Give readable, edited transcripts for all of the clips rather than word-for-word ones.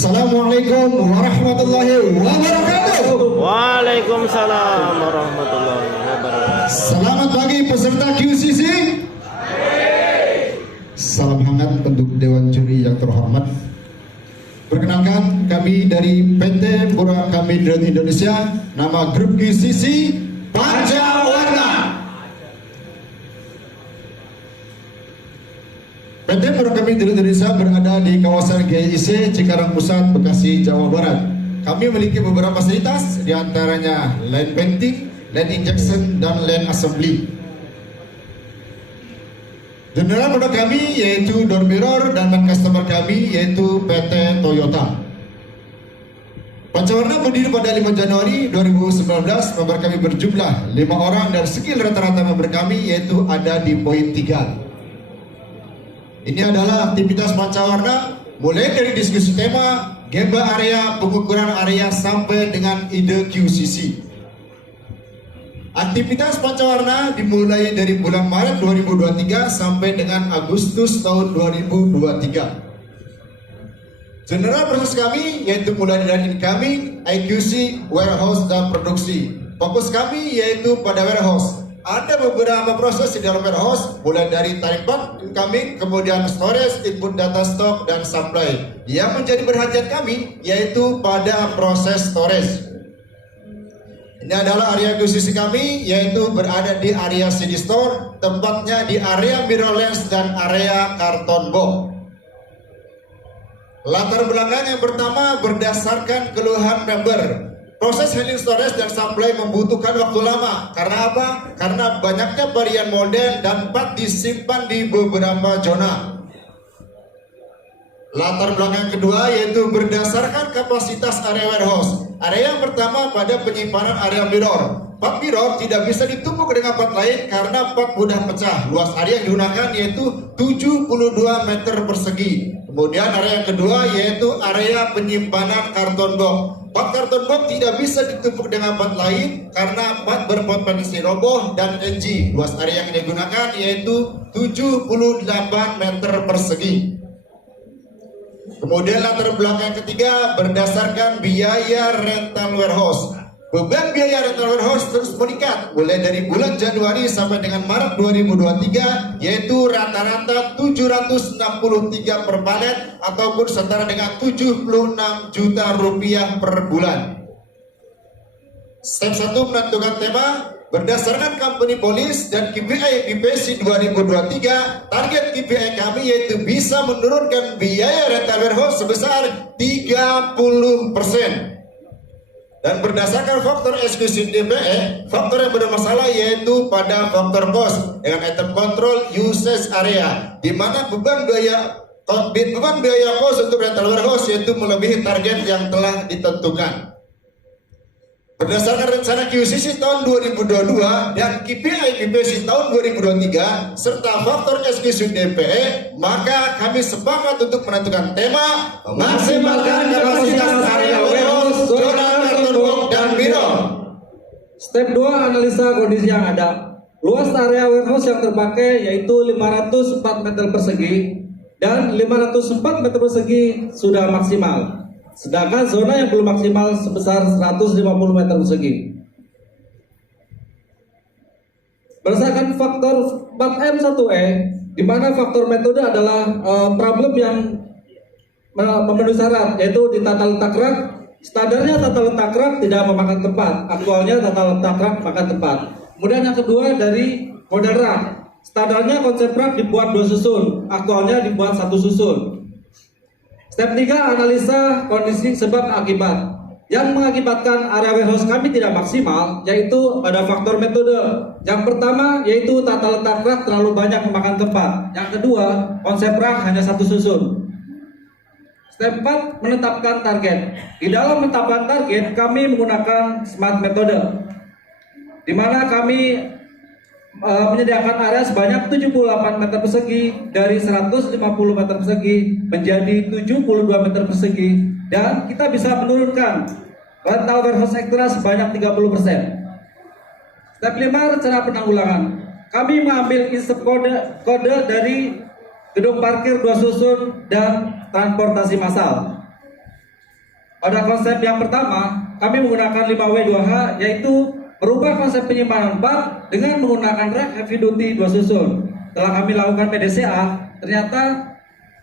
Assalamualaikum warahmatullahi wabarakatuh. Waalaikumsalam warahmatullahi wabarakatuh. Selamat pagi peserta QCC. Salam hangat untuk Dewan Juri yang terhormat. Perkenalkan, kami dari PT Pura Kamidrat Indonesia, nama grup QCC Pancawarna. PT Pura Kamidrat Indonesia berada di kawasan GIC Cikarang Pusat, Bekasi, Jawa Barat. Kami memiliki beberapa fasilitas, diantaranya line painting, line injection, dan line assembly. General produk kami yaitu door mirror dan main customer kami yaitu PT Toyota. Pancawarna berdiri pada 5 Januari 2019, member kami berjumlah 5 orang dan skill rata-rata member kami yaitu ada di poin 3. Ini adalah aktivitas Pancawarna, mulai dari diskusi tema, gemba area, pengukuran area, sampai dengan ide QCC. Aktivitas Pancawarna dimulai dari bulan Maret 2023 sampai dengan Agustus tahun 2023. General proses kami yaitu mulai dari incoming, IQC, warehouse, dan produksi. Fokus kami yaitu pada warehouse. Ada beberapa proses di dalam warehouse, mulai dari tarik bak, incoming, kemudian storage, input data stok, dan supply. Yang menjadi perhatian kami yaitu pada proses storage. Ini adalah area QCC kami, yaitu berada di area CD Store, tempatnya di area mirror lens dan area karton box. Latar belakang yang pertama berdasarkan keluhan member. Proses handling storage dan supply membutuhkan waktu lama. Karena apa? Karena banyaknya varian model dan part disimpan di beberapa zona. Latar belakang kedua yaitu berdasarkan kapasitas area warehouse. Area yang pertama pada penyimpanan area mirror. Part mirror tidak bisa ditumpuk dengan part lain karena part mudah pecah. Luas area yang digunakan yaitu 72 meter persegi. Kemudian area yang kedua yaitu area penyimpanan karton box. Part karton box tidak bisa ditumpuk dengan part lain karena part berpotensi roboh dan NG. Luas area yang digunakan yaitu 78 meter persegi. Kemudian latar belakang ketiga berdasarkan biaya rental warehouse. Beban biaya rental warehouse terus meningkat mulai dari bulan Januari sampai dengan Maret 2023 yaitu rata-rata 763 per palet ataupun setara dengan 76 juta rupiah per bulan. Step 1 menentukan tema. Berdasarkan company policy dan KPI BPC 2023, target KPI kami yaitu bisa menurunkan biaya rental warehouse sebesar 30%. Dan berdasarkan faktor eksekusi DPE, faktor yang bermasalah yaitu pada faktor cost dengan item control usage area, di mana beban biaya cost untuk rental warehouse yaitu melebihi target yang telah ditentukan. Berdasarkan rencana QCC tahun 2022 dan KPI BPC tahun 2023 serta faktor eksekusi DPE, maka kami sepakat untuk menentukan tema maksimalkan kapasitas area warehouse, zona karton box, dan mirror. Step 2 analisa kondisi yang ada. Luas area warehouse yang terpakai yaitu 504 meter persegi dan 504 meter persegi sudah maksimal. Sedangkan zona yang belum maksimal sebesar 150 meter persegi. Berdasarkan faktor 4M1E, di mana faktor metode adalah problem yang memenuhi syarat, yaitu di tata letak rak. Standarnya tata letak rak tidak memakan tempat, aktualnya tata letak rak makan tempat. Kemudian yang kedua dari model rak. Standarnya konsep rak dibuat 2 susun, aktualnya dibuat 1 susun. Step 3 analisa kondisi sebab akibat. Yang mengakibatkan area warehouse kami tidak maksimal yaitu pada faktor metode. Yang pertama yaitu tata letak rak terlalu banyak memakan tempat. Yang kedua, konsep rak hanya 1 susun. Step 4 menetapkan target. Di dalam menetapkan target kami menggunakan smart metode, di mana kami menyediakan area sebanyak 78 meter persegi dari 150 meter persegi menjadi 72 meter persegi, dan kita bisa menurunkan rental warehouse ekstra sebanyak 30%. Step 5 rencana penanggulangan. Kami mengambil insert kode dari gedung parkir 2 susun dan transportasi massal. pada konsep yang pertama, kami menggunakan 5W2H, yaitu merubah konsep penyimpanan part dengan menggunakan rak heavy duty 2 susun. Setelah kami lakukan PDCA, ternyata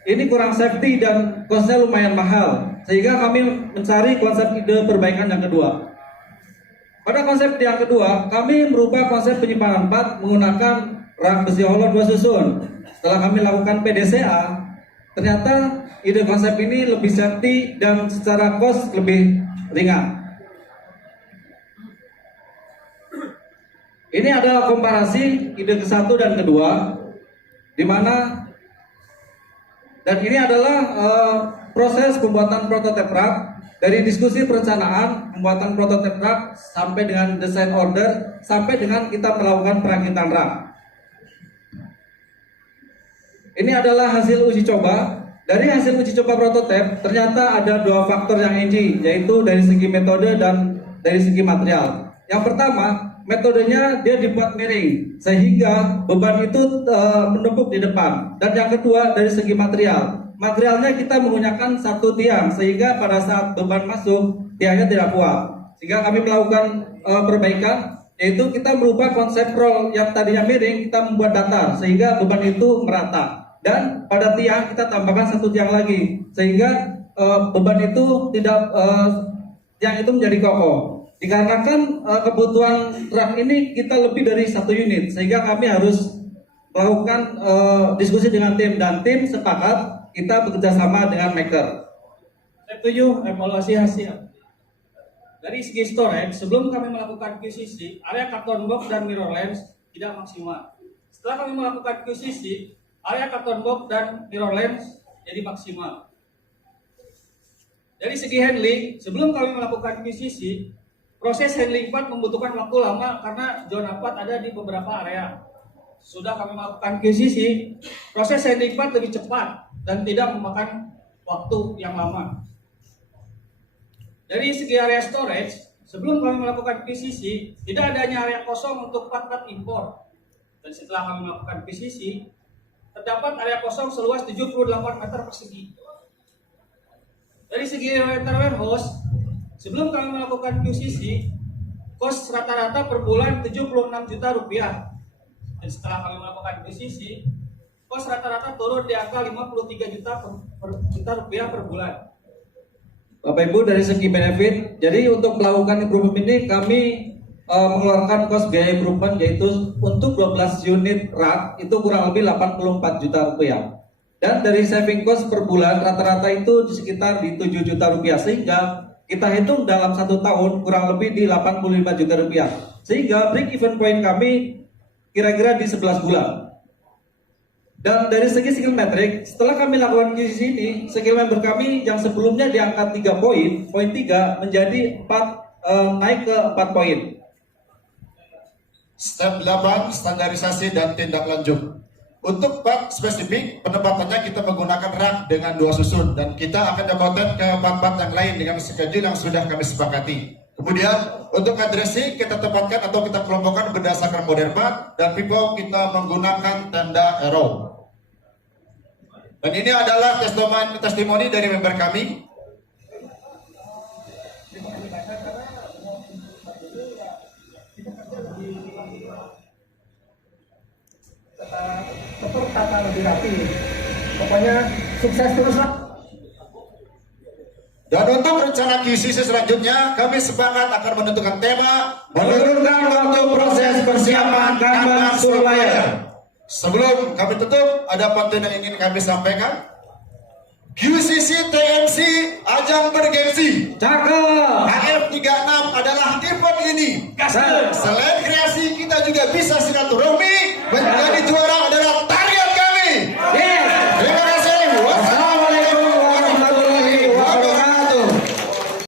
ini kurang safety dan cost-nya lumayan mahal, sehingga kami mencari konsep ide perbaikan yang kedua. Pada konsep yang kedua, kami merubah konsep penyimpanan part menggunakan rak besi hollow 2 susun. Setelah kami lakukan PDCA, ternyata ide konsep ini lebih safety dan secara cost lebih ringan. Ini adalah komparasi ide ke-1 dan kedua, di mana dan ini adalah proses pembuatan prototipe rak dari diskusi perencanaan, pembuatan prototipe rak sampai dengan desain order, sampai dengan kita melakukan perakitan rak. Ini adalah hasil uji coba. Dari hasil uji coba prototipe, ternyata ada 2 faktor yang NG, yaitu dari segi metode dan dari segi material. Yang pertama, metodenya dia dibuat miring, sehingga beban itu menumpuk di depan. Dan yang kedua, dari segi material. Materialnya kita menggunakan 1 tiang, sehingga pada saat beban masuk, tiangnya tidak kuat. Sehingga kami melakukan perbaikan, yaitu kita merubah konsep roll yang tadinya miring, kita membuat datar, sehingga beban itu merata. Dan pada tiang kita tambahkan 1 tiang lagi, sehingga beban itu tidak tiang itu menjadi kokoh. Dikarenakan kebutuhan rak ini kita lebih dari 1 unit, sehingga kami harus melakukan diskusi dengan tim, dan tim sepakat kita bekerja sama dengan maker. Step 7, evaluasi hasil. Dari segi storage, sebelum kami melakukan QCC, area carton box dan mirror lens tidak maksimal. Setelah kami melakukan QCC, area carton box dan mirror lens jadi maksimal. Dari segi handling, sebelum kami melakukan QCC, proses handling part membutuhkan waktu lama karena zona part ada di beberapa area. Sudah kami melakukan QCC, proses handling part lebih cepat dan tidak memakan waktu yang lama. Dari segi area storage, sebelum kami melakukan QCC, tidak adanya area kosong untuk part-part impor. Dan setelah kami melakukan QCC, terdapat area kosong seluas 78 meter persegi. Dari segi rental warehouse, sebelum kami melakukan QCC, kos rata-rata per bulan 76 juta rupiah. Dan setelah kami melakukan QCC, kos rata-rata turun di angka 53 juta rupiah per bulan. Bapak Ibu, dari segi benefit, jadi untuk melakukan improvement ini kami mengeluarkan kos biaya improvement, yaitu untuk 12 unit rak itu kurang lebih 84 juta rupiah. Dan dari saving cost per bulan rata-rata itu di sekitar di 7 juta rupiah, sehingga kita hitung dalam 1 tahun kurang lebih di 85 juta rupiah, sehingga break even point kami kira-kira di 11 bulan. Dan dari segi skill metric, setelah kami lakukan QCC ini, skill member kami yang sebelumnya di angka 3 poin 3 menjadi 4, naik ke 4 poin. Step 8, standarisasi dan tindak lanjut. Untuk part spesifik, penempatannya kita menggunakan rak dengan 2 susun, dan kita akan demoten ke part-part yang lain dengan schedule yang sudah kami sepakati. Kemudian untuk addressing kita tempatkan atau kita kelompokkan berdasarkan model part, dan people kita menggunakan tanda arrow. Dan ini adalah testimoni dari member kami. Tertata lebih rapi. Pokoknya sukses terus lah. Dan untuk rencana QCC selanjutnya, kami sepakat akan menentukan tema menurunkan waktu proses persiapan Kanban Surabaya. Sebelum kami tutup, ada pantun yang ingin kami sampaikan. QCC TMC ajang bergengsi. Cakep. HF36 adalah event ini. Selain kreasi, kita juga bisa silaturahmi